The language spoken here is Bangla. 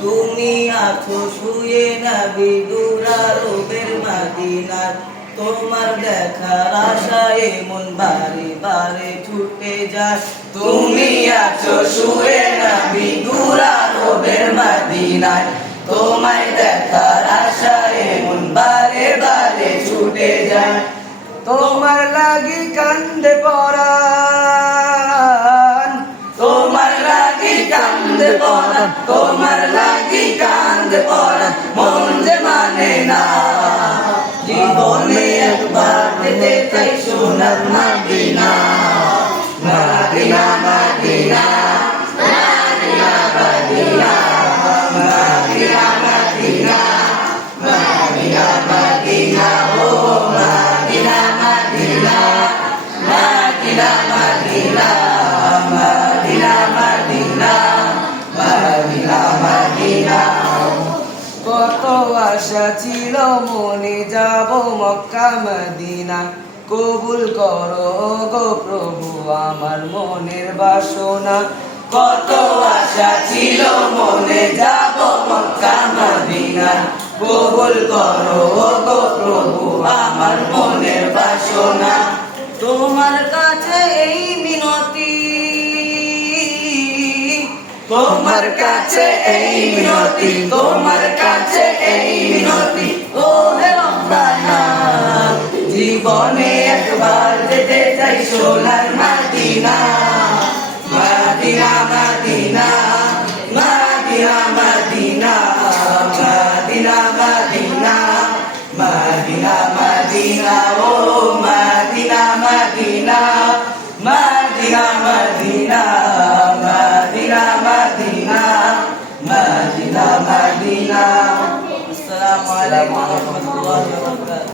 তুমি আছো মদিনার। তোমার দেখার আশায় মন বারে বারে ছুটে যায় তুমি আছো শুয়ে মদিনায় তোমায় মন বারে বারে ছুটে তোমার লাগি কান্দে পরাণ। তোমার লাগি কান্দে পড়া তোমার কান্দে পড়া মন যে মানে না জীবনে একবার যেতে চাই সোনার Medina Medina Medina Medina Medina Medina Medina Medina Medina ও Medina Medina Medina Medina Medina আশা ছিল মনে যাব মক্কা মদিনা। কবুল করো গো প্রভু আমার মনের বাসনা। কত আশা ছিল মনে যাব মক্কা মদিনা। কবুল করো গো প্রভু আমার মনের বাসনা। তোমার কাছে এই মিনতি। তোমার কাছে এই মিনতি। তোমার কাছে জীবনে একবার যেতে চাই সোনার মাদিনা মাদিনা মাদিনা মাদিনা মাদিনা মাদিনা মাদিনা মাদিনা মাদিনা ও মাদিনা মাদিনা মাদিনা মাদিনা মাদিনা মাদিনা মাদিনা মাদিনা আসসালামু আলাইকুম